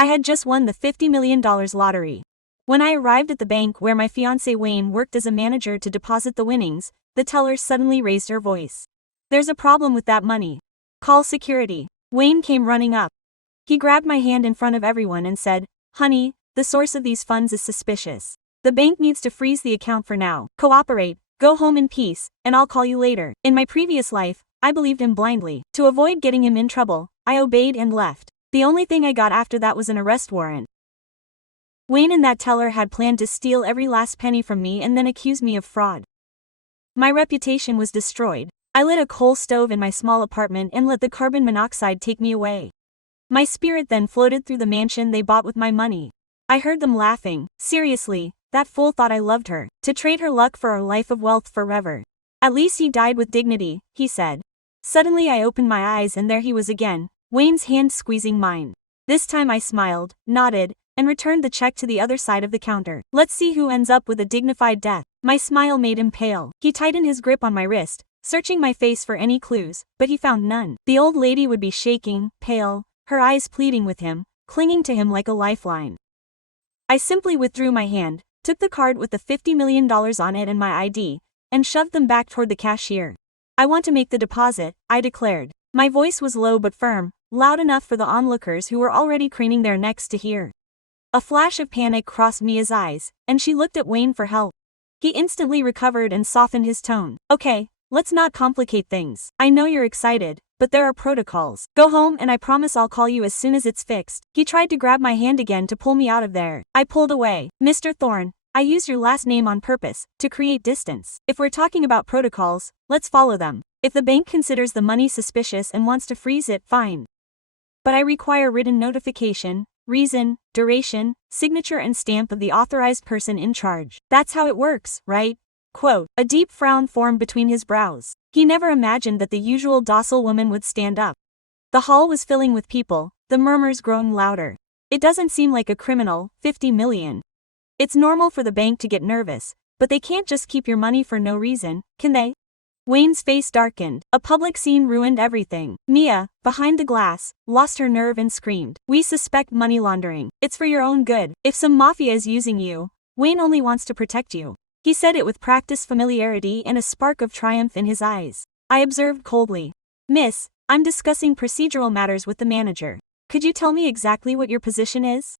I had just won the $50 million lottery. When I arrived at the bank where my fiancé Wayne worked as a manager to deposit the winnings, the teller suddenly raised her voice. "There's a problem with that money. Call security." Wayne came running up. He grabbed my hand in front of everyone and said, "Honey, the source of these funds is suspicious. The bank needs to freeze the account for now. Cooperate, go home in peace, and I'll call you later." In my previous life, I believed him blindly. To avoid getting him in trouble, I obeyed and left. The only thing I got after that was an arrest warrant. Wayne and that teller had planned to steal every last penny from me and then accuse me of fraud. My reputation was destroyed. I lit a coal stove in my small apartment and let the carbon monoxide take me away. My spirit then floated through the mansion they bought with my money. I heard them laughing. Seriously, that fool thought I loved her, to trade her luck for a life of wealth forever. "At least he died with dignity," he said. Suddenly I opened my eyes and there he was again, Wayne's hand squeezing mine. This time I smiled, nodded, and returned the check to the other side of the counter. "Let's see who ends up with a dignified death." My smile made him pale. He tightened his grip on my wrist, searching my face for any clues, but he found none. The old lady would be shaking, pale, her eyes pleading with him, clinging to him like a lifeline. I simply withdrew my hand, took the card with the $50 million on it and my ID, and shoved them back toward the cashier. "I want to make the deposit," I declared. My voice was low but firm, loud enough for the onlookers who were already craning their necks to hear. A flash of panic crossed Mia's eyes, and she looked at Wayne for help. He instantly recovered and softened his tone. "Okay, let's not complicate things. I know you're excited, but there are protocols. Go home and I promise I'll call you as soon as it's fixed." He tried to grab my hand again to pull me out of there. I pulled away. "Mr. Thorne, I used your last name on purpose, to create distance. If we're talking about protocols, let's follow them. If the bank considers the money suspicious and wants to freeze it, fine. But I require written notification, reason, duration, signature and stamp of the authorized person in charge. That's how it works, right?" Quote. A deep frown formed between his brows. He never imagined that the usual docile woman would stand up. The hall was filling with people, the murmurs growing louder. "It doesn't seem like a criminal, 50 million. It's normal for the bank to get nervous, but they can't just keep your money for no reason, can they?" Wayne's face darkened. A public scene ruined everything. Mia, behind the glass, lost her nerve and screamed. "We suspect money laundering. It's for your own good. If some mafia is using you, Wayne only wants to protect you." He said it with practiced familiarity and a spark of triumph in his eyes. I observed coldly. "Miss, I'm discussing procedural matters with the manager. Could you tell me exactly what your position is?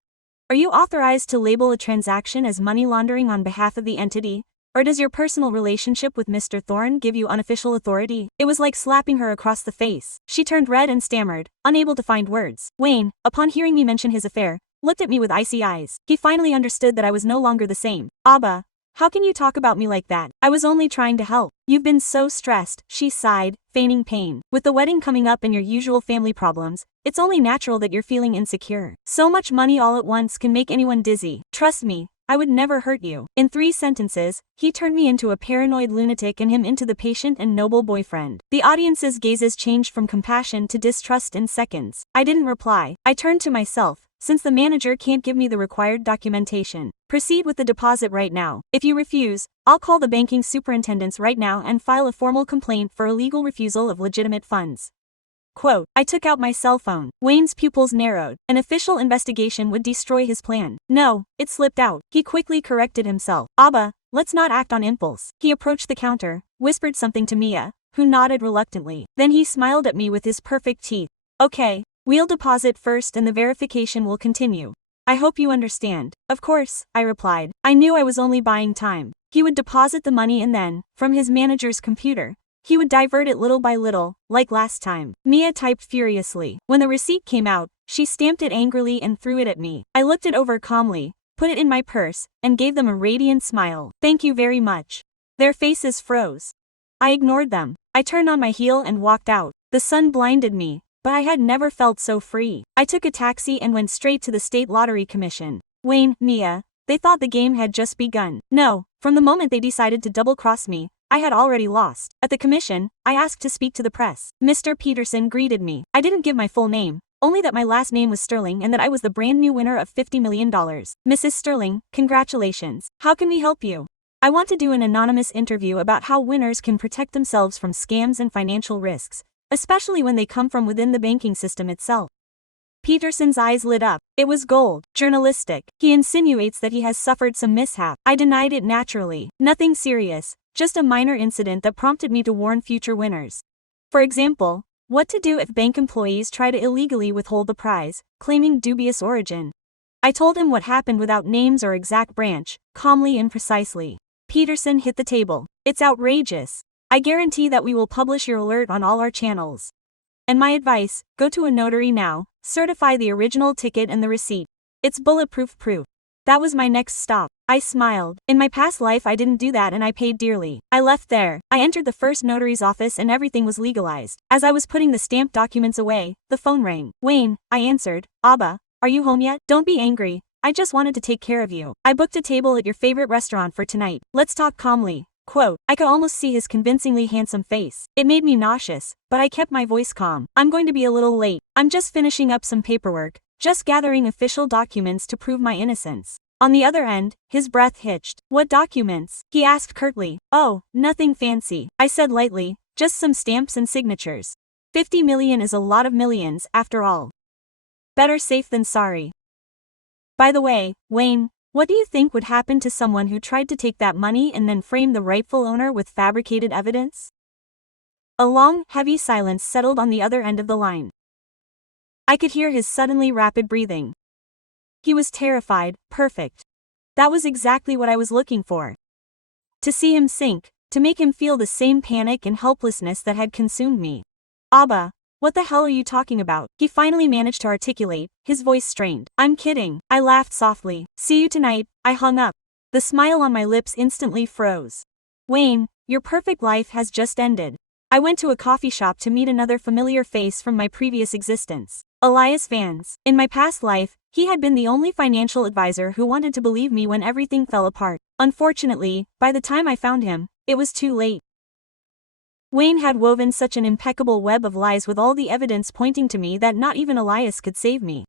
Are you authorized to label a transaction as money laundering on behalf of the entity, or does your personal relationship with Mr. Thorne give you unofficial authority?" It was like slapping her across the face. She turned red and stammered, unable to find words. Wayne, upon hearing me mention his affair, looked at me with icy eyes. He finally understood that I was no longer the same. "Abba, how can you talk about me like that? I was only trying to help. You've been so stressed," she sighed, feigning pain. "With the wedding coming up and your usual family problems, it's only natural that you're feeling insecure. So much money all at once can make anyone dizzy. Trust me, I would never hurt you." In 3 sentences, he turned me into a paranoid lunatic and him into the patient and noble boyfriend. The audience's gazes changed from compassion to distrust in seconds. I didn't reply. I turned to myself. Since the manager can't give me the required documentation, proceed with the deposit right now. If you refuse, I'll call the banking superintendents right now and file a formal complaint for illegal refusal of legitimate funds. Quote. I took out my cell phone. Wayne's pupils narrowed. An official investigation would destroy his plan. No, it slipped out. He quickly corrected himself. "Abba, let's not act on impulse." He approached the counter, whispered something to Mia, who nodded reluctantly. Then he smiled at me with his perfect teeth. "Okay. We'll deposit first and the verification will continue. I hope you understand." "Of course," I replied. I knew I was only buying time. He would deposit the money and then, from his manager's computer, he would divert it little by little, like last time. Mia typed furiously. When the receipt came out, she stamped it angrily and threw it at me. I looked it over calmly, put it in my purse, and gave them a radiant smile. "Thank you very much." Their faces froze. I ignored them. I turned on my heel and walked out. The sun blinded me, but I had never felt so free. I took a taxi and went straight to the State Lottery Commission. Wayne, Mia, they thought the game had just begun. No, from the moment they decided to double-cross me, I had already lost. At the commission, I asked to speak to the press. Mr. Peterson greeted me. I didn't give my full name, only that my last name was Sterling and that I was the brand new winner of $50 million. "Mrs. Sterling, congratulations. How can we help you?" "I want to do an anonymous interview about how winners can protect themselves from scams and financial risks, especially when they come from within the banking system itself." Peterson's eyes lit up. It was gold, journalistic. He insinuates that he has suffered some mishap. I denied it naturally. Nothing serious, just a minor incident that prompted me to warn future winners. For example, what to do if bank employees try to illegally withhold the prize, claiming dubious origin. I told him what happened without names or exact branch, calmly and precisely. Peterson hit the table. It's outrageous. I guarantee that we will publish your alert on all our channels. And my advice, go to a notary now, certify the original ticket and the receipt. It's bulletproof proof. That was my next stop. I smiled. In my past life I didn't do that and I paid dearly. I left there. I entered the first notary's office and everything was legalized. As I was putting the stamped documents away, the phone rang. Wayne, I answered. Abba, are you home yet? Don't be angry. I just wanted to take care of you. I booked a table at your favorite restaurant for tonight. Let's talk calmly. Quote, I could almost see his convincingly handsome face. It made me nauseous, but I kept my voice calm. I'm going to be a little late. I'm just finishing up some paperwork, just gathering official documents to prove my innocence. On the other end, his breath hitched. What documents? He asked curtly. Oh, nothing fancy. I said lightly, just some stamps and signatures. 50 million is a lot of millions, after all. Better safe than sorry. By the way, Wayne, what do you think would happen to someone who tried to take that money and then frame the rightful owner with fabricated evidence? A long, heavy silence settled on the other end of the line. I could hear his suddenly rapid breathing. He was terrified. Perfect. That was exactly what I was looking for. To see him sink, to make him feel the same panic and helplessness that had consumed me. Abba, what the hell are you talking about? He finally managed to articulate, his voice strained. I'm kidding. I laughed softly. See you tonight. I hung up. The smile on my lips instantly froze. Wayne, your perfect life has just ended. I went to a coffee shop to meet another familiar face from my previous existence. Elias Vans. In my past life, he had been the only financial advisor who wanted to believe me when everything fell apart. Unfortunately, by the time I found him, it was too late. Wayne had woven such an impeccable web of lies with all the evidence pointing to me that not even Elias could save me.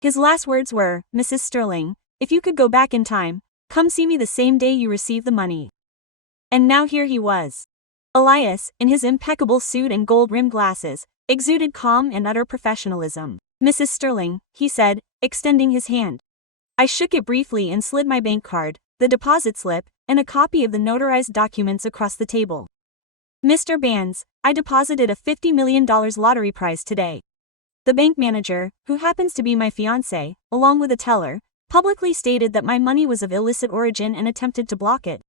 His last words were, Mrs. Sterling, if you could go back in time, come see me the same day you receive the money. And now here he was. Elias, in his impeccable suit and gold-rimmed glasses, exuded calm and utter professionalism. Mrs. Sterling, he said, extending his hand. I shook it briefly and slid my bank card, the deposit slip, and a copy of the notarized documents across the table. Mr. Bands, I deposited a $50 million lottery prize today. The bank manager, who happens to be my fiancé, along with a teller, publicly stated that my money was of illicit origin and attempted to block it.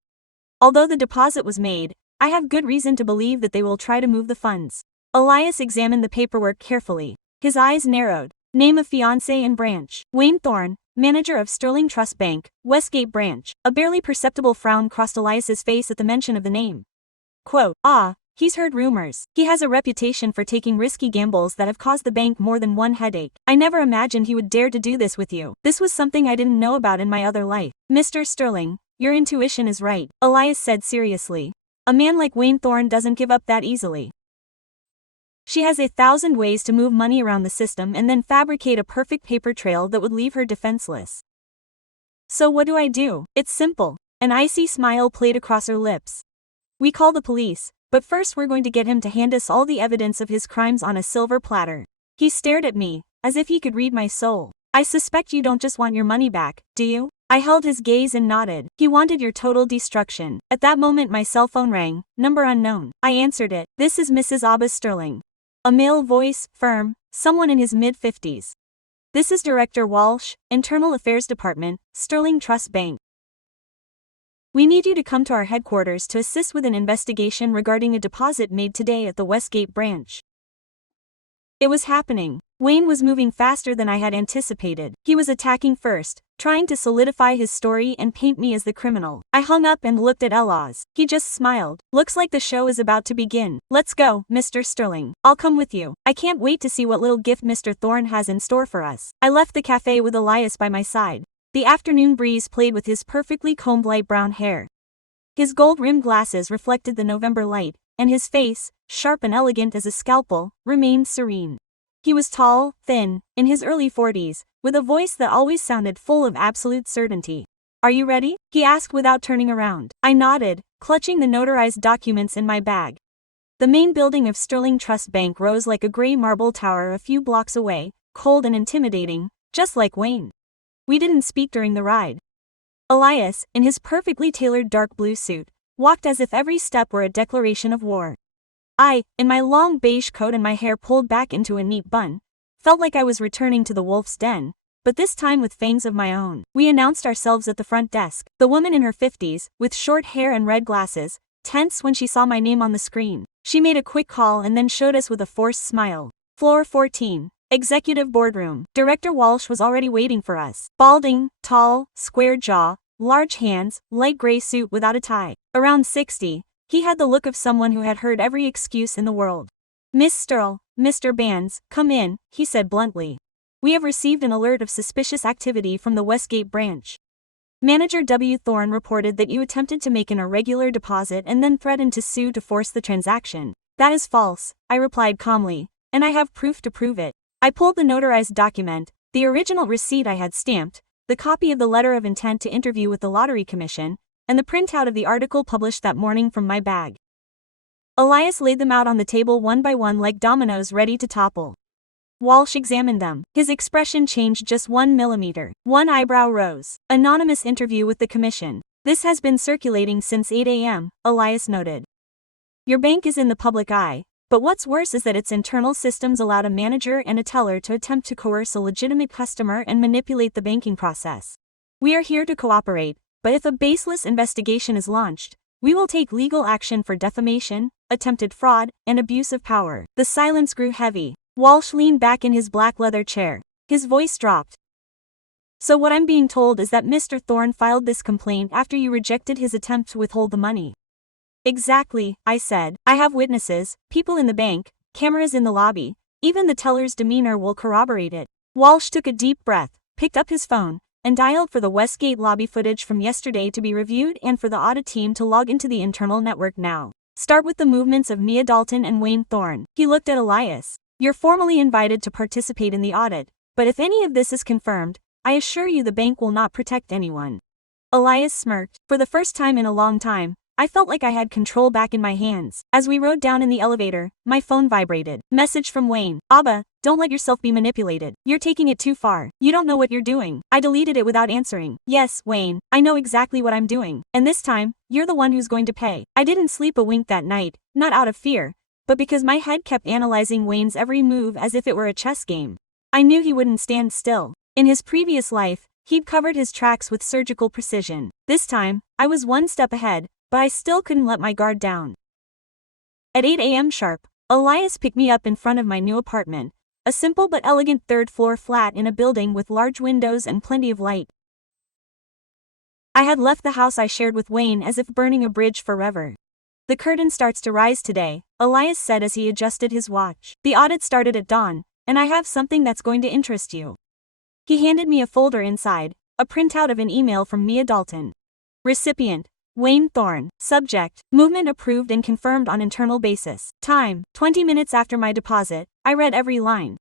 Although the deposit was made, I have good reason to believe that they will try to move the funds. Elias examined the paperwork carefully. His eyes narrowed. Name of fiancé and branch. Wayne Thorne, manager of Sterling Trust Bank, Westgate Branch. A barely perceptible frown crossed Elias's face at the mention of the name. Quote, he's heard rumors. He has a reputation for taking risky gambles that have caused the bank more than one headache. I never imagined he would dare to do this with you. This was something I didn't know about in my other life. Mr. Sterling, your intuition is right, Elias said seriously. A man like Wayne Thorne doesn't give up that easily. She has 1,000 ways to move money around the system and then fabricate a perfect paper trail that would leave her defenseless. So what do I do? It's simple. An icy smile played across her lips. We call the police, but first we're going to get him to hand us all the evidence of his crimes on a silver platter. He stared at me, as if he could read my soul. I suspect you don't just want your money back, do you? I held his gaze and nodded. He wanted your total destruction. At that moment my cell phone rang, number unknown. I answered it. This is Mrs. Abba Sterling. A male voice, firm, someone in his mid-50s. This is Director Walsh, Internal Affairs Department, Sterling Trust Bank. We need you to come to our headquarters to assist with an investigation regarding a deposit made today at the Westgate branch. It was happening. Wayne was moving faster than I had anticipated. He was attacking first, trying to solidify his story and paint me as the criminal. I hung up and looked at Elias. He just smiled. Looks like the show is about to begin. Let's go, Mr. Sterling. I'll come with you. I can't wait to see what little gift Mr. Thorne has in store for us. I left the cafe with Elias by my side. The afternoon breeze played with his perfectly combed light brown hair. His gold-rimmed glasses reflected the November light, and his face, sharp and elegant as a scalpel, remained serene. He was tall, thin, in his early 40s, with a voice that always sounded full of absolute certainty. Are you ready? He asked without turning around. I nodded, clutching the notarized documents in my bag. The main building of Sterling Trust Bank rose like a gray marble tower a few blocks away, cold and intimidating, just like Wayne. We didn't speak during the ride. Elias, in his perfectly tailored dark blue suit, walked as if every step were a declaration of war. I, in my long beige coat and my hair pulled back into a neat bun, felt like I was returning to the wolf's den, but this time with fangs of my own. We announced ourselves at the front desk, the woman in her 50s, with short hair and red glasses, tense when she saw my name on the screen. She made a quick call and then showed us with a forced smile. Floor 14. Executive boardroom. Director Walsh was already waiting for us. Balding, tall, square jaw, large hands, light gray suit without a tie. Around 60, he had the look of someone who had heard every excuse in the world. Miss Sterl, Mr. Bands, come in, he said bluntly. We have received an alert of suspicious activity from the Westgate branch. Manager W. Thorne reported that you attempted to make an irregular deposit and then threatened to sue to force the transaction. That is false, I replied calmly, and I have proof to prove it. I pulled the notarized document, the original receipt I had stamped, the copy of the letter of intent to interview with the Lottery Commission, and the printout of the article published that morning from my bag. Elias laid them out on the table one by one like dominoes ready to topple. Walsh examined them. His expression changed just 1 millimeter. One eyebrow rose. Anonymous interview with the commission. This has been circulating since 8 a.m., Elias noted. Your bank is in the public eye, but what's worse is that its internal systems allowed a manager and a teller to attempt to coerce a legitimate customer and manipulate the banking process. We are here to cooperate, but if a baseless investigation is launched, we will take legal action for defamation, attempted fraud, and abuse of power. The silence grew heavy. Walsh leaned back in his black leather chair. His voice dropped. So what I'm being told is that Mr. Thorne filed this complaint after you rejected his attempt to withhold the money. Exactly, I said. I have witnesses, people in the bank, cameras in the lobby, even the teller's demeanor will corroborate it. Walsh took a deep breath, picked up his phone, and dialed for the Westgate lobby footage from yesterday to be reviewed and for the audit team to log into the internal network now. Start with the movements of Mia Dalton and Wayne Thorne. He looked at Elias. You're formally invited to participate in the audit, but if any of this is confirmed, I assure you the bank will not protect anyone. Elias smirked. For the first time in a long time, I felt like I had control back in my hands. As we rode down in the elevator, my phone vibrated. Message from Wayne. Abba, don't let yourself be manipulated. You're taking it too far. You don't know what you're doing. I deleted it without answering. Yes, Wayne, I know exactly what I'm doing. And this time, you're the one who's going to pay. I didn't sleep a wink that night, not out of fear, but because my head kept analyzing Wayne's every move as if it were a chess game. I knew he wouldn't stand still. In his previous life, he'd covered his tracks with surgical precision. This time, I was one step ahead, but I still couldn't let my guard down. At 8 a.m. sharp, Elias picked me up in front of my new apartment, a simple but elegant third-floor flat in a building with large windows and plenty of light. I had left the house I shared with Wayne as if burning a bridge forever. The curtain starts to rise today, Elias said as he adjusted his watch. The audit started at dawn, and I have something that's going to interest you. He handed me a folder inside, a printout of an email from Mia Dalton. Recipient, Wayne Thorne. Subject, movement approved and confirmed on internal basis. Time, 20 minutes after my deposit. I read every line.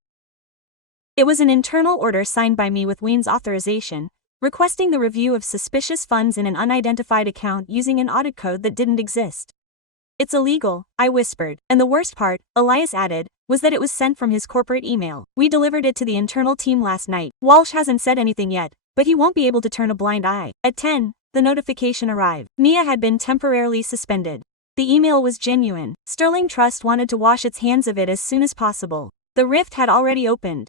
It was an internal order signed by me with Wayne's authorization, requesting the review of suspicious funds in an unidentified account using an audit code that didn't exist. It's illegal, I whispered, and the worst part, Elias added, was that it was sent from his corporate email. We delivered it to the internal team last night. Walsh hasn't said anything yet, but he won't be able to turn a blind eye. At 10, the notification arrived. Mia had been temporarily suspended. The email was genuine. Sterling Trust wanted to wash its hands of it as soon as possible. The rift had already opened.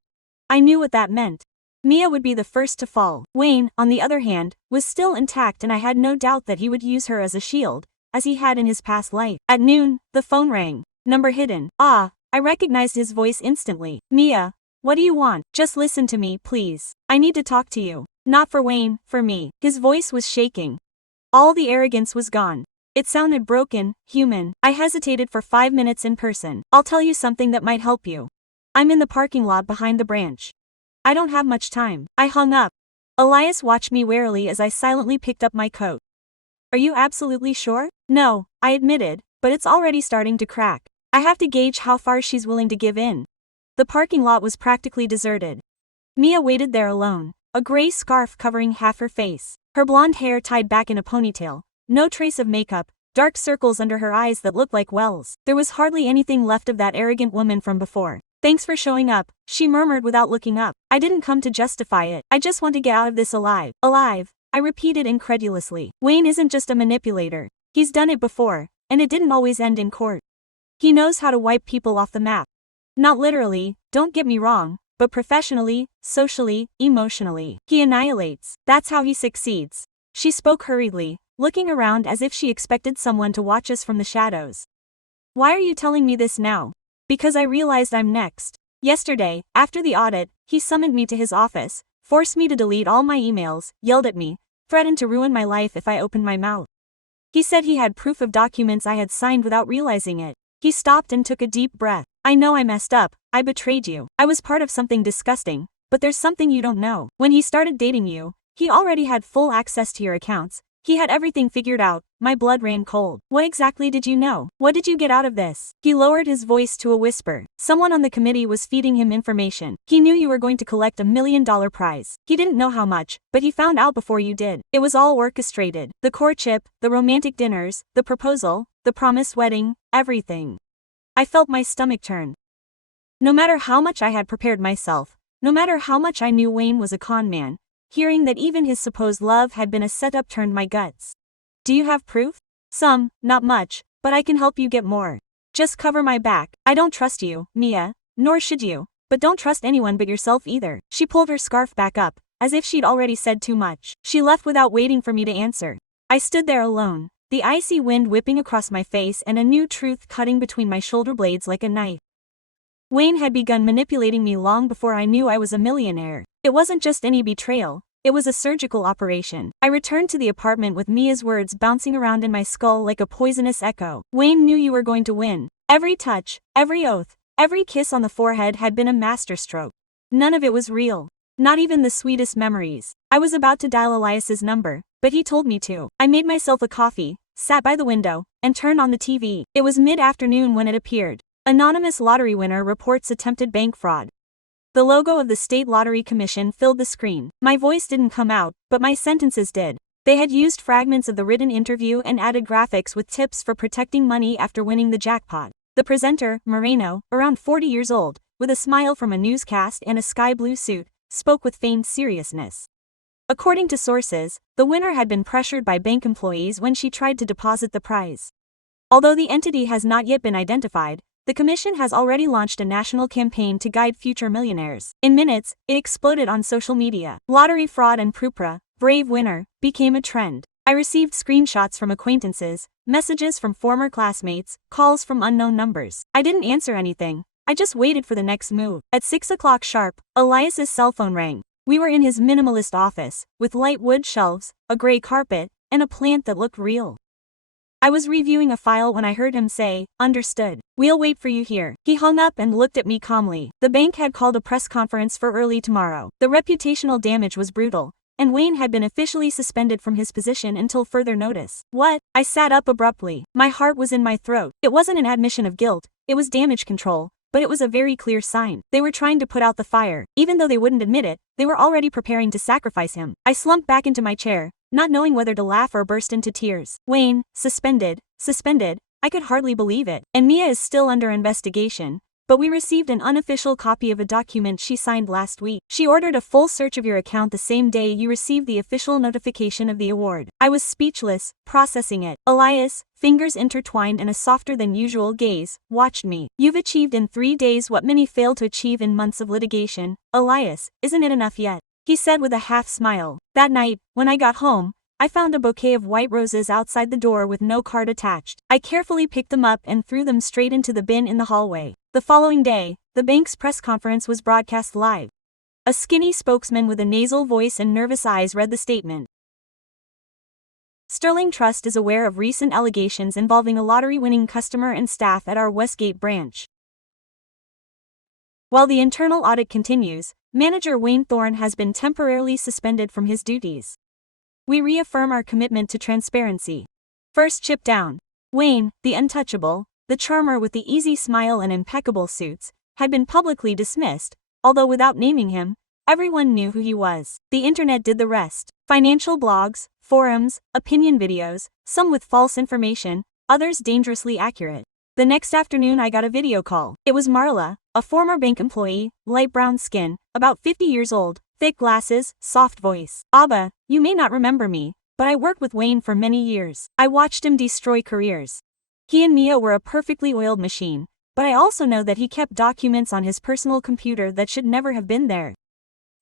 I knew what that meant. Mia would be the first to fall. Wayne, on the other hand, was still intact and I had no doubt that he would use her as a shield, as he had in his past life. At noon, the phone rang. Number hidden. Ah, I recognized his voice instantly. Mia, what do you want? Just listen to me, please. I need to talk to you. Not for Wayne, for me. His voice was shaking. All the arrogance was gone. It sounded broken, human. I hesitated for 5 minutes in person. I'll tell you something that might help you. I'm in the parking lot behind the branch. I don't have much time. I hung up. Elias watched me warily as I silently picked up my coat. Are you absolutely sure? No, I admitted, but it's already starting to crack. I have to gauge how far she's willing to give in. The parking lot was practically deserted. Mia waited there alone, a gray scarf covering half her face, her blonde hair tied back in a ponytail, no trace of makeup, dark circles under her eyes that looked like wells. There was hardly anything left of that arrogant woman from before. "Thanks for showing up," she murmured without looking up. "I didn't come to justify it. I just want to get out of this alive." "Alive?" I repeated incredulously. Wayne isn't just a manipulator. He's done it before, and it didn't always end in court. He knows how to wipe people off the map. Not literally, don't get me wrong, but professionally, socially, emotionally. He annihilates. That's how he succeeds. She spoke hurriedly, looking around as if she expected someone to watch us from the shadows. "Why are you telling me this now?" "Because I realized I'm next. Yesterday, after the audit, he summoned me to his office, forced me to delete all my emails, yelled at me, threatened to ruin my life if I opened my mouth. He said he had proof of documents I had signed without realizing it." He stopped and took a deep breath. "I know I messed up, I betrayed you. I was part of something disgusting, but there's something you don't know. When he started dating you, he already had full access to your accounts. He had everything figured out." My blood ran cold. "What exactly did you know? What did you get out of this?" He lowered his voice to a whisper. "Someone on the committee was feeding him information. He knew you were going to collect $1 million prize. He didn't know how much, but he found out before you did. It was all orchestrated. The courtship, the romantic dinners, the proposal, the promised wedding, everything." I felt my stomach turn. No matter how much I had prepared myself, no matter how much I knew Wayne was a con man, hearing that even his supposed love had been a setup turned my guts. "Do you have proof?" "Some, not much, but I can help you get more. Just cover my back. I don't trust you, Mia, nor should you, but don't trust anyone but yourself either." She pulled her scarf back up, as if she'd already said too much. She left without waiting for me to answer. I stood there alone, the icy wind whipping across my face and a new truth cutting between my shoulder blades like a knife. Wayne had begun manipulating me long before I knew I was a millionaire. It wasn't just any betrayal, it was a surgical operation. I returned to the apartment with Mia's words bouncing around in my skull like a poisonous echo. "Wayne knew you were going to win. Every touch, every oath, every kiss on the forehead had been a masterstroke. None of it was real. Not even the sweetest memories." I was about to dial Elias's number, but he told me to. I made myself a coffee, sat by the window, and turned on the TV. It was mid-afternoon when it appeared. "Anonymous lottery winner reports attempted bank fraud." The logo of the State Lottery Commission filled the screen. My voice didn't come out, but my sentences did. They had used fragments of the written interview and added graphics with tips for protecting money after winning the jackpot. The presenter, Moreno, around 40 years old, with a smile from a newscast and a sky blue suit, spoke with feigned seriousness. According to sources, the winner had been pressured by bank employees when she tried to deposit the prize. Although the entity has not yet been identified, the commission has already launched a national campaign to guide future millionaires. In minutes, it exploded on social media. Lottery fraud and Prupra, brave winner, became a trend. I received screenshots from acquaintances, messages from former classmates, calls from unknown numbers. I didn't answer anything. I just waited for the next move. At 6 o'clock sharp, Elias's cell phone rang. We were in his minimalist office, with light wood shelves, a gray carpet, and a plant that looked real. I was reviewing a file when I heard him say, "Understood. We'll wait for you here." He hung up and looked at me calmly. The bank had called a press conference for early tomorrow. The reputational damage was brutal, and Wayne had been officially suspended from his position until further notice. "What?" I sat up abruptly. My heart was in my throat. It wasn't an admission of guilt, it was damage control, but it was a very clear sign. They were trying to put out the fire. Even though they wouldn't admit it, they were already preparing to sacrifice him. I slumped back into my chair, not knowing whether to laugh or burst into tears. Wayne, suspended. I could hardly believe it. And Mia is still under investigation, but we received an unofficial copy of a document she signed last week. She ordered a full search of your account the same day you received the official notification of the award. I was speechless, processing it. Elias, fingers intertwined in a softer than usual gaze, watched me. "You've achieved in 3 days what many failed to achieve in months of litigation. Elias, isn't it enough yet?" he said with a half smile. That night, when I got home, I found a bouquet of white roses outside the door with no card attached. I carefully picked them up and threw them straight into the bin in the hallway. The following day, the bank's press conference was broadcast live. A skinny spokesman with a nasal voice and nervous eyes read the statement. Sterling Trust is aware of recent allegations involving a lottery-winning customer and staff at our Westgate branch. While the internal audit continues, manager Wayne Thorne has been temporarily suspended from his duties. We reaffirm our commitment to transparency. First chip down. Wayne, the untouchable, the charmer with the easy smile and impeccable suits, had been publicly dismissed, although without naming him, everyone knew who he was. The internet did the rest. Financial blogs, forums, opinion videos, some with false information, others dangerously accurate. The next afternoon I got a video call. It was Marla, a former bank employee, light brown skin, about 50 years old, thick glasses, soft voice. "Abba, you may not remember me, but I worked with Wayne for many years. I watched him destroy careers. He and Mia were a perfectly oiled machine, but I also know that he kept documents on his personal computer that should never have been there."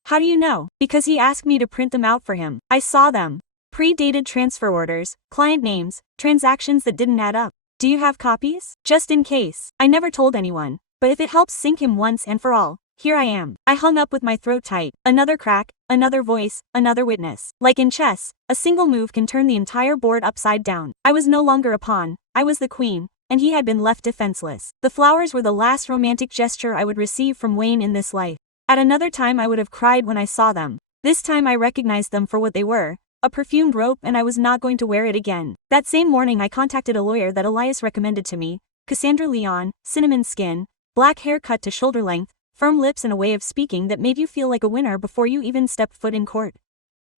"How do you know?" "Because he asked me to print them out for him. I saw them. Pre-dated transfer orders, client names, transactions that didn't add up. Do you have copies?" "Just in case. I never told anyone, but if it helps sink him once and for all, here I am." I hung up with my throat tight. Another crack, another voice, another witness. Like in chess, a single move can turn the entire board upside down. I was no longer a pawn, I was the queen, and he had been left defenseless. The flowers were the last romantic gesture I would receive from Wayne in this life. At another time I would have cried when I saw them. This time I recognized them for what they were, a perfumed rope, and I was not going to wear it again. That same morning I contacted a lawyer that Elias recommended to me, Cassandra Leon, cinnamon skin, black hair cut to shoulder length, firm lips, and a way of speaking that made you feel like a winner before you even stepped foot in court.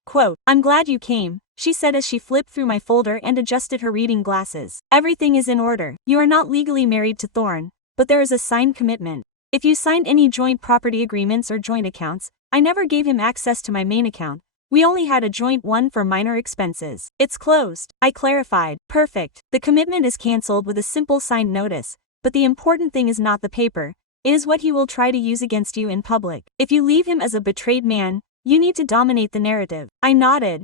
Quote, "I'm glad you came," she said as she flipped through my folder and adjusted her reading glasses. "Everything is in order. You are not legally married to Thorne, but there is a signed commitment. If you signed any joint property agreements or joint accounts, I never gave him access to my main account. We only had a joint one for minor expenses. It's closed," I clarified. "Perfect. The commitment is cancelled with a simple signed notice, but the important thing is not the paper. It is what he will try to use against you in public. If you leave him as a betrayed man, you need to dominate the narrative." I nodded.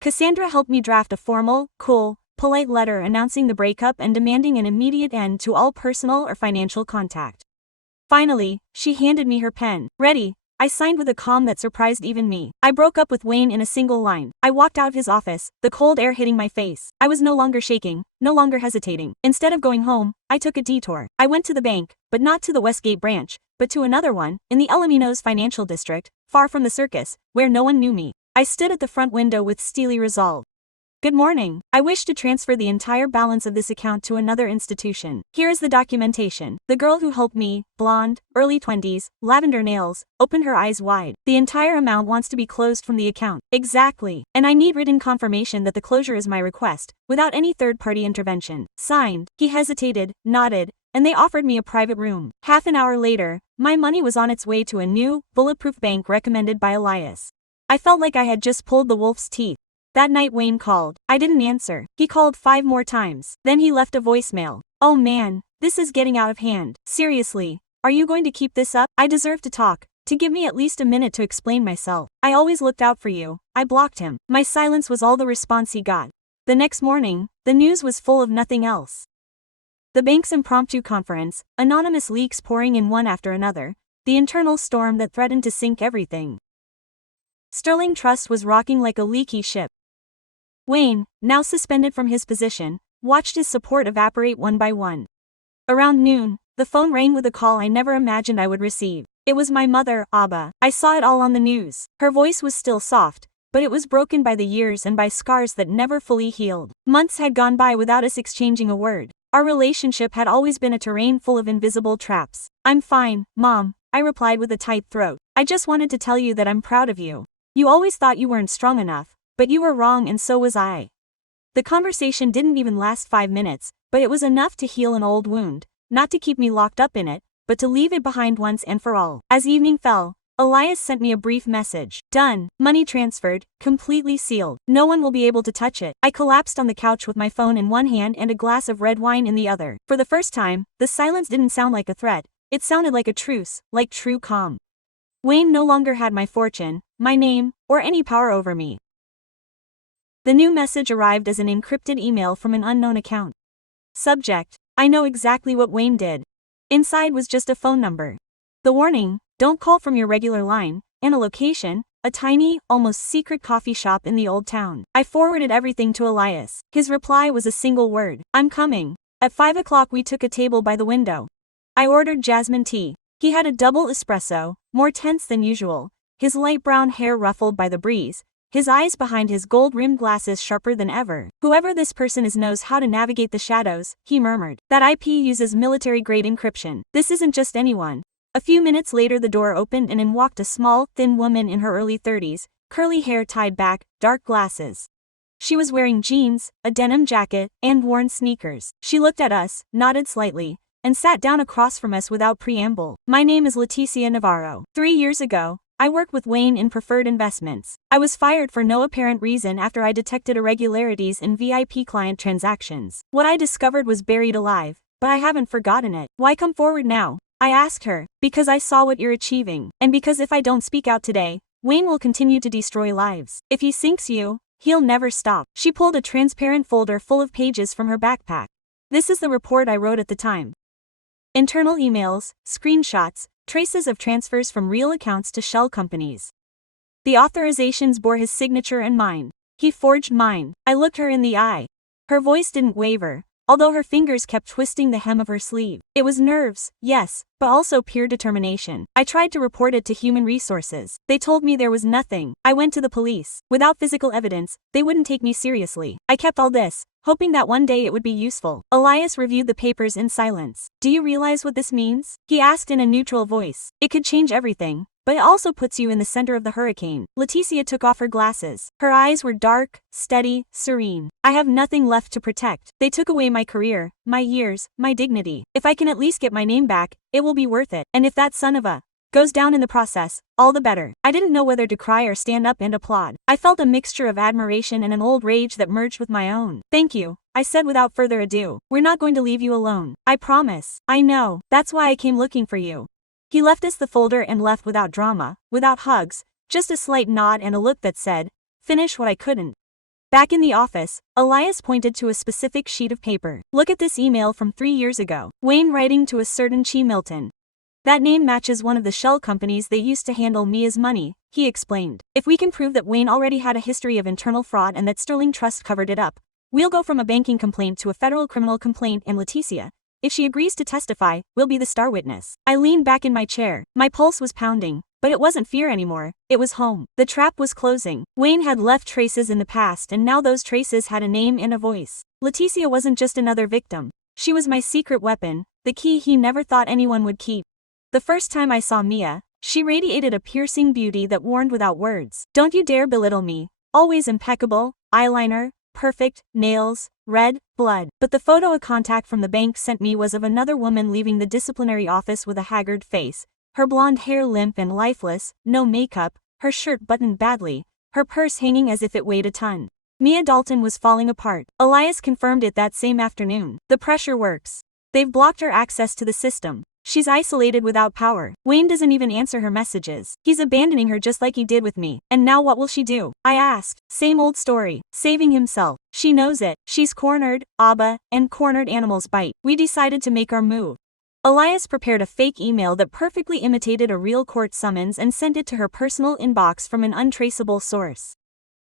Cassandra helped me draft a formal, cool, polite letter announcing the breakup and demanding an immediate end to all personal or financial contact. Finally, she handed me her pen. "Ready," I signed with a calm that surprised even me. I broke up with Wayne in a single line. I walked out of his office, the cold air hitting my face. I was no longer shaking, no longer hesitating. Instead of going home, I took a detour. I went to the bank, but not to the Westgate branch, but to another one, in the Alaminos financial district, far from the circus, where no one knew me. I stood at the front window with steely resolve. "Good morning. I wish to transfer the entire balance of this account to another institution. Here is the documentation." The girl who helped me, blonde, early 20s, lavender nails, opened her eyes wide. "The entire amount wants to be closed from the account." "Exactly. And I need written confirmation that the closure is my request, without any third-party intervention. Signed." He hesitated, nodded, and they offered me a private room. Half an hour later, my money was on its way to a new, bulletproof bank recommended by Elias. I felt like I had just pulled the wolf's teeth. That night Wayne called. I didn't answer. He called 5 more times. Then he left a voicemail. "Oh man, this is getting out of hand. Seriously, are you going to keep this up? I deserve to talk, to give me at least a minute to explain myself. I always looked out for you." I blocked him. My silence was all the response he got. The next morning, the news was full of nothing else. The bank's impromptu conference, anonymous leaks pouring in one after another, the internal storm that threatened to sink everything. Sterling Trust was rocking like a leaky ship. Wayne, now suspended from his position, watched his support evaporate one by one. Around noon, the phone rang with a call I never imagined I would receive. It was my mother, Abba. I saw it all on the news. Her voice was still soft, but it was broken by the years and by scars that never fully healed. Months had gone by without us exchanging a word. Our relationship had always been a terrain full of invisible traps. "I'm fine, Mom," I replied with a tight throat. "I just wanted to tell you that I'm proud of you. You always thought you weren't strong enough, but you were wrong, and so was I." The conversation didn't even last 5 minutes, but it was enough to heal an old wound, not to keep me locked up in it, but to leave it behind once and for all. As evening fell, Elias sent me a brief message. "Done. Money transferred, completely sealed. No one will be able to touch it." I collapsed on the couch with my phone in one hand and a glass of red wine in the other. For the first time, the silence didn't sound like a threat, it sounded like a truce, like true calm. Wayne no longer had my fortune, my name, or any power over me. The new message arrived as an encrypted email from an unknown account. Subject: I know exactly what Wayne did. Inside was just a phone number. The warning: don't call from your regular line, and a location: a tiny, almost secret coffee shop in the old town. I forwarded everything to Elias. His reply was a single word: "I'm coming." At 5 o'clock we took a table by the window. I ordered jasmine tea. He had a double espresso, more tense than usual, his light brown hair ruffled by the breeze, his eyes behind his gold-rimmed glasses sharper than ever. "Whoever this person is knows how to navigate the shadows," he murmured. "That IP uses military-grade encryption. This isn't just anyone." A few minutes later the door opened and in walked a small, thin woman in her early 30s, curly hair tied back, dark glasses. She was wearing jeans, a denim jacket, and worn sneakers. She looked at us, nodded slightly, and sat down across from us without preamble. My name is Leticia Navarro. 3 years ago, I worked with Wayne in preferred investments. I was fired for no apparent reason after I detected irregularities in VIP client transactions. What I discovered was buried alive, but I haven't forgotten it. Why come forward now? I asked her. Because I saw what you're achieving, and because if I don't speak out today, Wayne will continue to destroy lives. If he sinks you, he'll never stop. She pulled a transparent folder full of pages from her backpack. This is the report I wrote at the time. Internal emails, screenshots, traces of transfers from real accounts to shell companies. The authorizations bore his signature and mine. He forged mine. I looked her in the eye. Her voice didn't waver, although her fingers kept twisting the hem of her sleeve. It was nerves, yes, but also pure determination. I tried to report it to Human Resources. They told me there was nothing. I went to the police. Without physical evidence, they wouldn't take me seriously. I kept all this, hoping that one day it would be useful. Elias reviewed the papers in silence. Do you realize what this means? He asked in a neutral voice. It could change everything, but it also puts you in the center of the hurricane. Leticia took off her glasses. Her eyes were dark, steady, serene. I have nothing left to protect. They took away my career, my years, my dignity. If I can at least get my name back, it will be worth it. And if that son of a goes down in the process, all the better. I didn't know whether to cry or stand up and applaud. I felt a mixture of admiration and an old rage that merged with my own. Thank you, I said without further ado. We're not going to leave you alone. I promise. I know. That's why I came looking for you. He left us the folder and left without drama, without hugs, just a slight nod and a look that said, finish what I couldn't. Back in the office, Elias pointed to a specific sheet of paper. Look at this email from 3 years ago. Wayne writing to a certain Chi Milton. That name matches one of the shell companies they used to handle Mia's money, he explained. If we can prove that Wayne already had a history of internal fraud and that Sterling Trust covered it up, we'll go from a banking complaint to a federal criminal complaint, and Leticia, if she agrees to testify, will be the star witness. I leaned back in my chair. My pulse was pounding, but it wasn't fear anymore, it was home. The trap was closing. Wayne had left traces in the past, and now those traces had a name and a voice. Leticia wasn't just another victim. She was my secret weapon, the key he never thought anyone would keep. The first time I saw Mia, she radiated a piercing beauty that warned without words. Don't you dare belittle me. Always impeccable, eyeliner, perfect, nails, red, blood. But the photo a contact from the bank sent me was of another woman leaving the disciplinary office with a haggard face, her blonde hair limp and lifeless, no makeup, her shirt buttoned badly, her purse hanging as if it weighed a ton. Mia Dalton was falling apart. Elias confirmed it that same afternoon. The pressure works. They've blocked her access to the system. She's isolated without power. Wayne doesn't even answer her messages. He's abandoning her just like he did with me. And now what will she do? I asked. Same old story. Saving himself. She knows it. She's cornered, Abba, and cornered animals bite. We decided to make our move. Elias prepared a fake email that perfectly imitated a real court summons and sent it to her personal inbox from an untraceable source.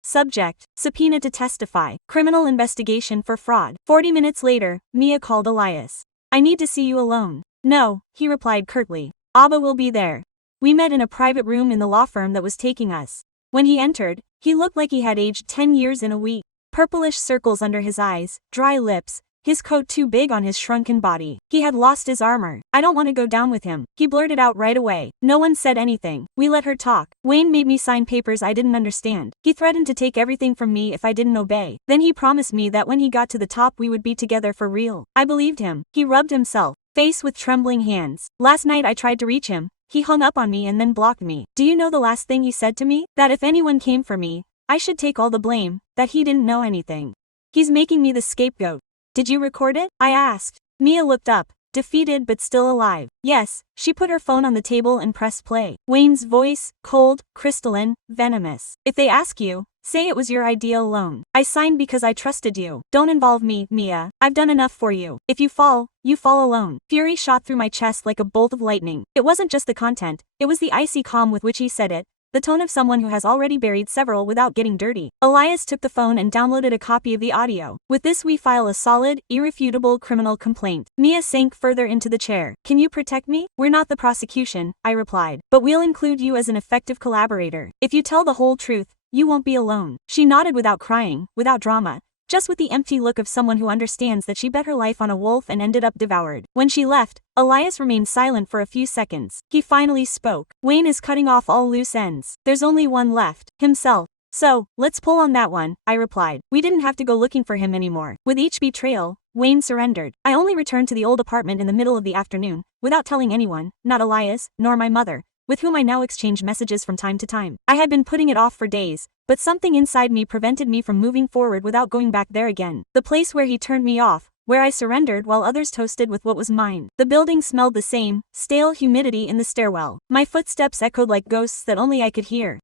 Subject: subpoena to testify. Criminal investigation for fraud. 40 minutes later, Mia called Elias. I need to see you alone. No, he replied curtly. Abba will be there. We met in a private room in the law firm that was taking us. When he entered, he looked like he had aged 10 years in a week. Purplish circles under his eyes, dry lips, his coat too big on his shrunken body. He had lost his armor. I don't want to go down with him, he blurted out right away. No one said anything. We let her talk. Wayne made me sign papers I didn't understand. He threatened to take everything from me if I didn't obey. Then he promised me that when he got to the top we would be together for real. I believed him. He rubbed himself, face with trembling hands. Last night I tried to reach him. He hung up on me and then blocked me. Do you know the last thing he said to me? That if anyone came for me, I should take all the blame, that he didn't know anything. He's making me the scapegoat. Did you record it? I asked. Mia looked up, defeated but still alive. Yes, she put her phone on the table and pressed play. Wayne's voice, cold, crystalline, venomous. If they ask you, say it was your idea alone. I signed because I trusted you. Don't involve me, Mia. I've done enough for you. If you fall alone. Fury shot through my chest like a bolt of lightning. It wasn't just the content, it was the icy calm with which he said it. The tone of someone who has already buried several without getting dirty. Elias took the phone and downloaded a copy of the audio. With this we file a solid, irrefutable criminal complaint. Mia sank further into the chair. Can you protect me? We're not the prosecution, I replied. But we'll include you as an effective collaborator. If you tell the whole truth, you won't be alone. She nodded without crying, without drama. Just with the empty look of someone who understands that she bet her life on a wolf and ended up devoured. When she left, Elias remained silent for a few seconds. He finally spoke. Wayne is cutting off all loose ends. There's only one left, himself. So, let's pull on that one, I replied. We didn't have to go looking for him anymore. With each betrayal, Wayne surrendered. I only returned to the old apartment in the middle of the afternoon, without telling anyone, not Elias, nor my mother, with whom I now exchange messages from time to time. I had been putting it off for days, but something inside me prevented me from moving forward without going back there again. The place where he turned me off, where I surrendered while others toasted with what was mine. The building smelled the same, stale humidity in the stairwell. My footsteps echoed like ghosts that only I could hear.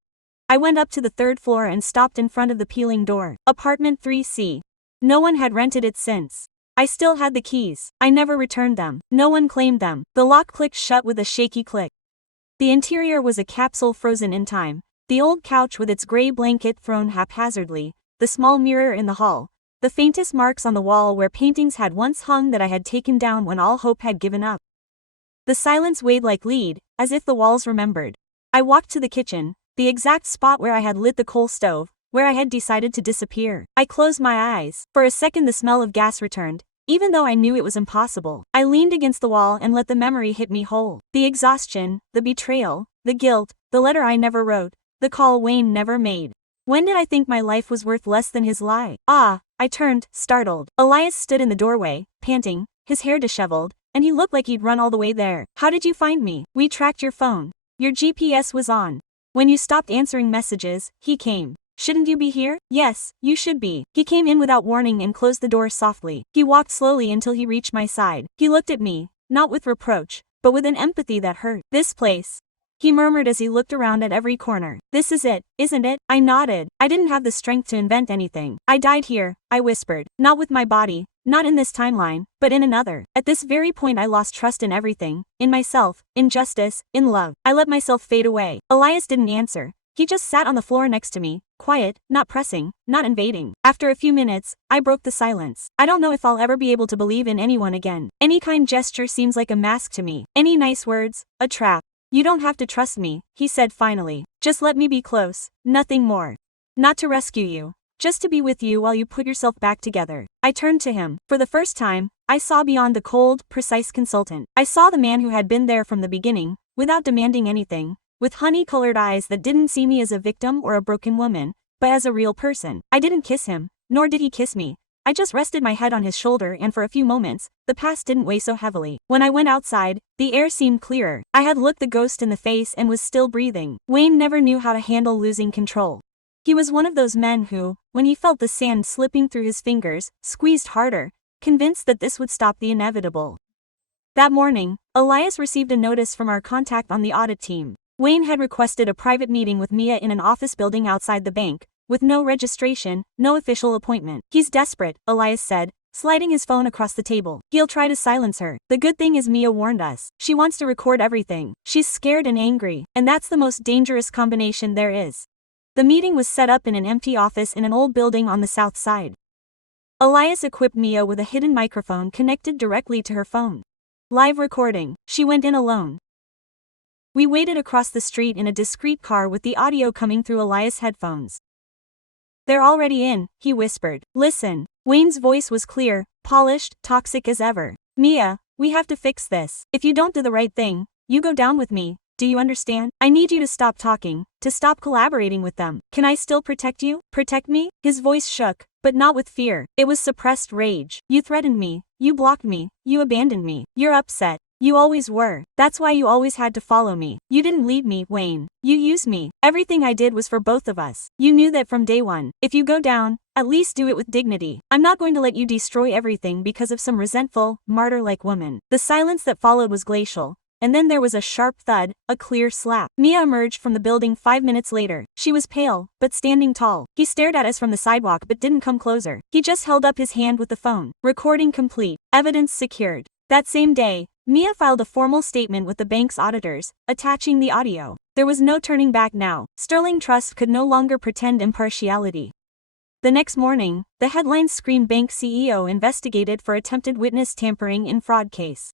I went up to the third floor and stopped in front of the peeling door. Apartment 3C. No one had rented it since. I still had the keys. I never returned them. No one claimed them. The lock clicked shut with a shaky click. The interior was a capsule frozen in time. The old couch with its gray blanket thrown haphazardly, the small mirror in the hall, the faintest marks on the wall where paintings had once hung that I had taken down when all hope had given up. The silence weighed like lead, as if the walls remembered. I walked to the kitchen, the exact spot where I had lit the coal stove, where I had decided to disappear. I closed my eyes. For a second the smell of gas returned, even though I knew it was impossible. I leaned against the wall and let the memory hit me whole. The exhaustion, the betrayal, the guilt, the letter I never wrote, the call Wayne never made. When did I think my life was worth less than his lie? I turned, startled. Elias stood in the doorway, panting, his hair disheveled, and he looked like he'd run all the way there. How did you find me? We tracked your phone. Your GPS was on. When you stopped answering messages, he came. Shouldn't you be here? Yes, you should be. He came in without warning and closed the door softly. He walked slowly until he reached my side. He looked at me, not with reproach, but with an empathy that hurt. This place, he murmured as he looked around at every corner. This is it, isn't it? I nodded. I didn't have the strength to invent anything. I died here, I whispered. Not with my body, not in this timeline, but in another. At this very point I lost trust in everything, in myself, in justice, in love. I let myself fade away. Elias didn't answer. He just sat on the floor next to me, quiet, not pressing, not invading. After a few minutes, I broke the silence. I don't know if I'll ever be able to believe in anyone again. Any kind gesture seems like a mask to me. Any nice words, a trap. You don't have to trust me, he said finally. Just let me be close, nothing more. Not to rescue you, just to be with you while you put yourself back together. I turned to him. For the first time, I saw beyond the cold, precise consultant. I saw the man who had been there from the beginning, without demanding anything, with honey-colored eyes that didn't see me as a victim or a broken woman, but as a real person. I didn't kiss him, nor did he kiss me. I just rested my head on his shoulder and for a few moments, the past didn't weigh so heavily. When I went outside, the air seemed clearer. I had looked the ghost in the face and was still breathing. Wayne never knew how to handle losing control. He was one of those men who, when he felt the sand slipping through his fingers, squeezed harder, convinced that this would stop the inevitable. That morning, Elias received a notice from our contact on the audit team. Wayne had requested a private meeting with Mia in an office building outside the bank, with no registration, no official appointment. He's desperate, Elias said, sliding his phone across the table. He'll try to silence her. The good thing is Mia warned us. She wants to record everything. She's scared and angry, and that's the most dangerous combination there is. The meeting was set up in an empty office in an old building on the south side. Elias equipped Mia with a hidden microphone connected directly to her phone. Live recording. She went in alone. We waited across the street in a discreet car with the audio coming through Elias' headphones. They're already in, he whispered. Listen. Wayne's voice was clear, polished, toxic as ever. Mia, we have to fix this. If you don't do the right thing, you go down with me. Do you understand? I need you to stop talking, to stop collaborating with them. Can I still protect you? Protect me? His voice shook, but not with fear. It was suppressed rage. You threatened me. You blocked me. You abandoned me. You're upset. You always were. That's why you always had to follow me. You didn't lead me, Wayne. You used me. Everything I did was for both of us. You knew that from day one. If you go down, at least do it with dignity. I'm not going to let you destroy everything because of some resentful, martyr-like woman. The silence that followed was glacial, and then there was a sharp thud, a clear slap. Mia emerged from the building 5 minutes later. She was pale, but standing tall. He stared at us from the sidewalk but didn't come closer. He just held up his hand with the phone. Recording complete. Evidence secured. That same day, Mia filed a formal statement with the bank's auditors, attaching the audio. There was no turning back now. Sterling Trust could no longer pretend impartiality. The next morning, the headlines screamed bank CEO investigated for attempted witness tampering in fraud case.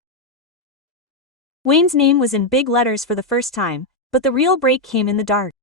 Wayne's name was in big letters for the first time, but the real break came in the dark.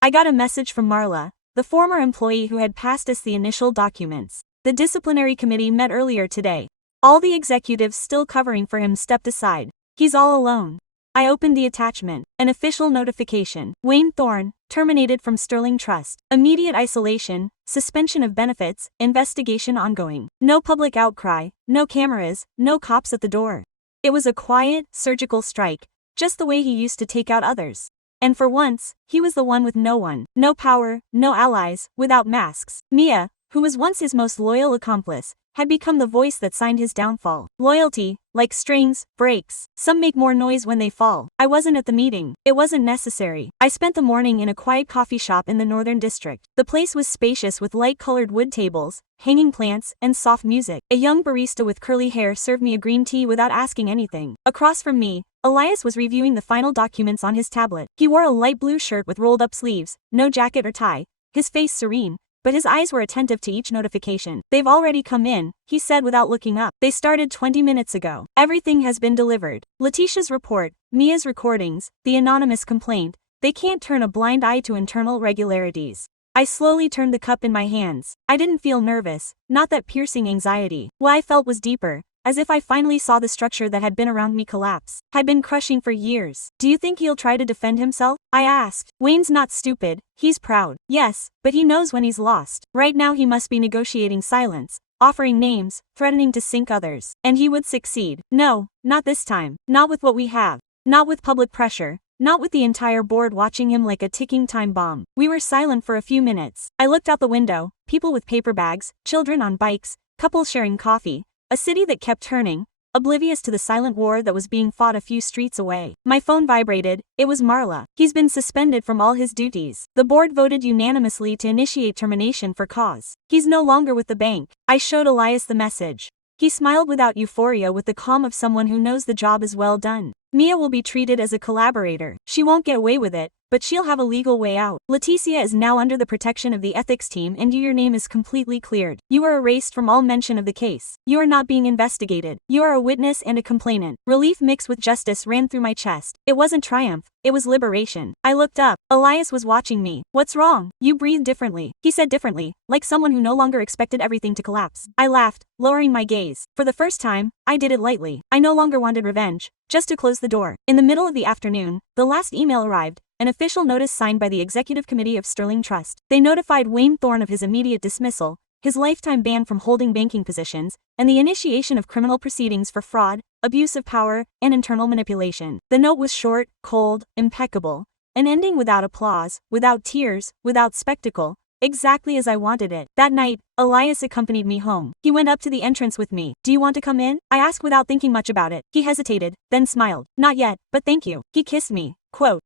I got a message from Marla, the former employee who had passed us the initial documents. The disciplinary committee met earlier today. All the executives still covering for him stepped aside. He's all alone. I opened the attachment. An official notification. Wayne Thorne, terminated from Sterling Trust. Immediate isolation, suspension of benefits, investigation ongoing. No public outcry, no cameras, no cops at the door. It was a quiet, surgical strike, just the way he used to take out others. And for once, he was the one with no one, no power, no allies, without masks. Mia, who was once his most loyal accomplice, had become the voice that signed his downfall. Loyalty, like strings, breaks. Some make more noise when they fall. I wasn't at the meeting. It wasn't necessary. I spent the morning in a quiet coffee shop in the Northern District. The place was spacious with light-colored wood tables, hanging plants, and soft music. A young barista with curly hair served me a green tea without asking anything. Across from me, Elias was reviewing the final documents on his tablet. He wore a light blue shirt with rolled-up sleeves, no jacket or tie, his face serene, but his eyes were attentive to each notification. "They've already come in," he said without looking up. "They started 20 minutes ago. Everything has been delivered. Letitia's report, Mia's recordings, the anonymous complaint. They can't turn a blind eye to internal irregularities." I slowly turned the cup in my hands. I didn't feel nervous, not that piercing anxiety. What I felt was deeper, as if I finally saw the structure that had been around me collapse, had been crushing for years. "Do you think he'll try to defend himself?" I asked. "Wayne's not stupid, he's proud." "Yes, but he knows when he's lost. Right now he must be negotiating silence, offering names, threatening to sink others. And he would succeed." "No, not this time. Not with what we have. Not with public pressure. Not with the entire board watching him like a ticking time bomb." We were silent for a few minutes. I looked out the window, people with paper bags, children on bikes, couples sharing coffee. A city that kept turning, oblivious to the silent war that was being fought a few streets away. My phone vibrated. It was Marla. "He's been suspended from all his duties. The board voted unanimously to initiate termination for cause. He's no longer with the bank." I showed Elias the message. He smiled without euphoria, with the calm of someone who knows the job is well done. "Mia will be treated as a collaborator. She won't get away with it, but she'll have a legal way out. Leticia is now under the protection of the ethics team, and your name is completely cleared. You are erased from all mention of the case. You are not being investigated. You are a witness and a complainant." Relief mixed with justice ran through my chest. It wasn't triumph, it was liberation. I looked up. Elias was watching me. "What's wrong? You breathe differently," he said differently, like someone who no longer expected everything to collapse. I laughed, lowering my gaze. For the first time, I did it lightly. I no longer wanted revenge, just to close the door. In the middle of the afternoon, the last email arrived. An official notice signed by the Executive Committee of Sterling Trust. They notified Wayne Thorne of his immediate dismissal, his lifetime ban from holding banking positions, and the initiation of criminal proceedings for fraud, abuse of power, and internal manipulation. The note was short, cold, impeccable, an ending without applause, without tears, without spectacle, exactly as I wanted it. That night, Elias accompanied me home. He went up to the entrance with me. "Do you want to come in?" I asked without thinking much about it. He hesitated, then smiled. "Not yet, but thank you." He kissed me.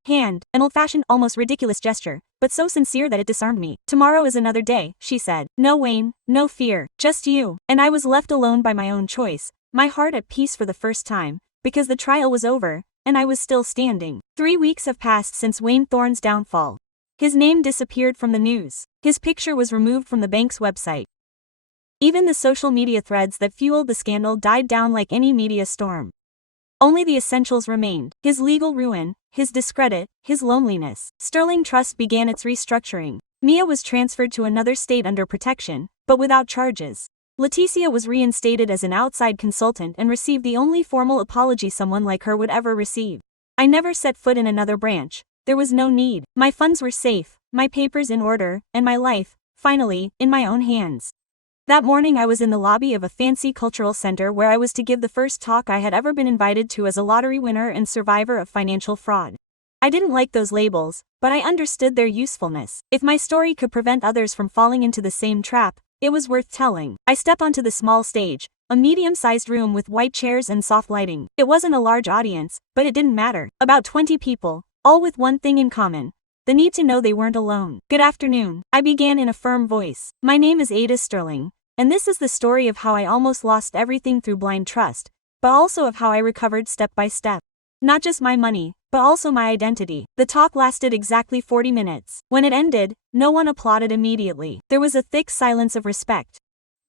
Hand, an old-fashioned, almost ridiculous gesture, but so sincere that it disarmed me. "Tomorrow is another day," she said. "No Wayne, no fear, just you." And I was left alone by my own choice, my heart at peace for the first time, because the trial was over, and I was still standing. 3 weeks have passed since Wayne Thorne's downfall. His name disappeared from the news. His picture was removed from the bank's website. Even the social media threads that fueled the scandal died down like any media storm. Only the essentials remained: his legal ruin, his discredit, his loneliness. Sterling Trust began its restructuring. Mia was transferred to another state under protection, but without charges. Leticia was reinstated as an outside consultant and received the only formal apology someone like her would ever receive. I never set foot in another branch. There was no need. My funds were safe, my papers in order, and my life, finally, in my own hands. That morning I was in the lobby of a fancy cultural center where I was to give the first talk I had ever been invited to as a lottery winner and survivor of financial fraud. I didn't like those labels, but I understood their usefulness. If my story could prevent others from falling into the same trap, it was worth telling. I stepped onto the small stage, a medium-sized room with white chairs and soft lighting. It wasn't a large audience, but it didn't matter. About 20 people, all with one thing in common: the need to know they weren't alone. "Good afternoon," I began in a firm voice. "My name is Ada Sterling, and this is the story of how I almost lost everything through blind trust, but also of how I recovered step by step. Not just my money, but also my identity." The talk lasted exactly 40 minutes. When it ended, no one applauded immediately. There was a thick silence of respect.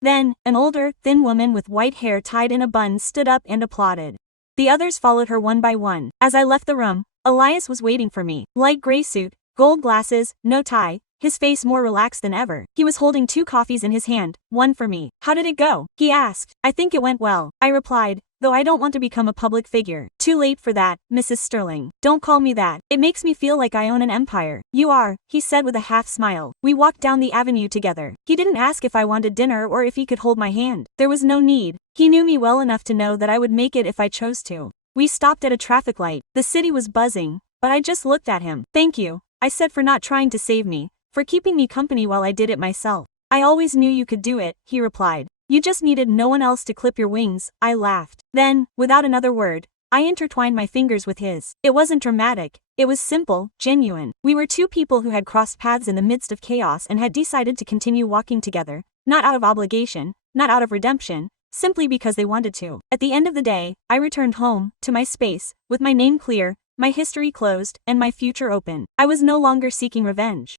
Then, an older, thin woman with white hair tied in a bun stood up and applauded. The others followed her one by one. As I left the room, Elias was waiting for me. Light gray suit, gold glasses, no tie, his face more relaxed than ever. He was holding 2 coffees in his hand, one for me. "How did it go?" he asked. "I think it went well," I replied, though I don't want to become a public figure. Too late for that, Mrs. Sterling. Don't call me that. It makes me feel like I own an empire. You are, he said with a half smile. We walked down the avenue together. He didn't ask if I wanted dinner or if he could hold my hand. There was no need. He knew me well enough to know that I would make it if I chose to. We stopped at a traffic light. The city was buzzing, but I just looked at him. Thank you, I said, for not trying to save me, for keeping me company while I did it myself. I always knew you could do it, he replied. You just needed no one else to clip your wings, I laughed. Then, without another word, I intertwined my fingers with his. It wasn't dramatic, it was simple, genuine. We were two people who had crossed paths in the midst of chaos and had decided to continue walking together, not out of obligation, not out of redemption, simply because they wanted to. At the end of the day, I returned home, to my space, with my name clear, my history closed, and my future open. I was no longer seeking revenge.